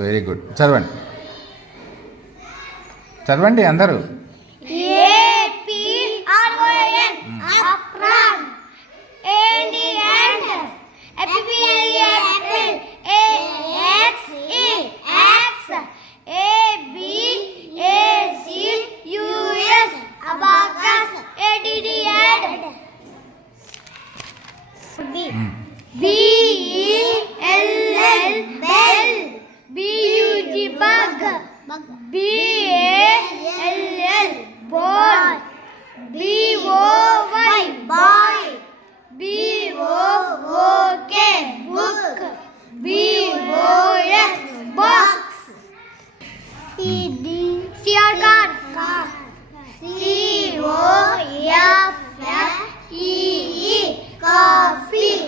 Very good. చదవండి చదవండి అందరూ. BALL ball, BOY boy, BOOK book, BOX box, CR car, COFFEE coffee,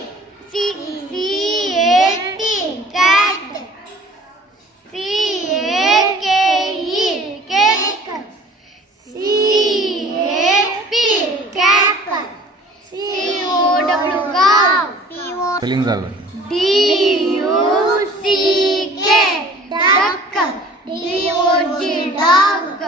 CAT cat, CAKE cake, CAP cap, COW cow, spelling చదవండి. DUCK duck, DOG dog,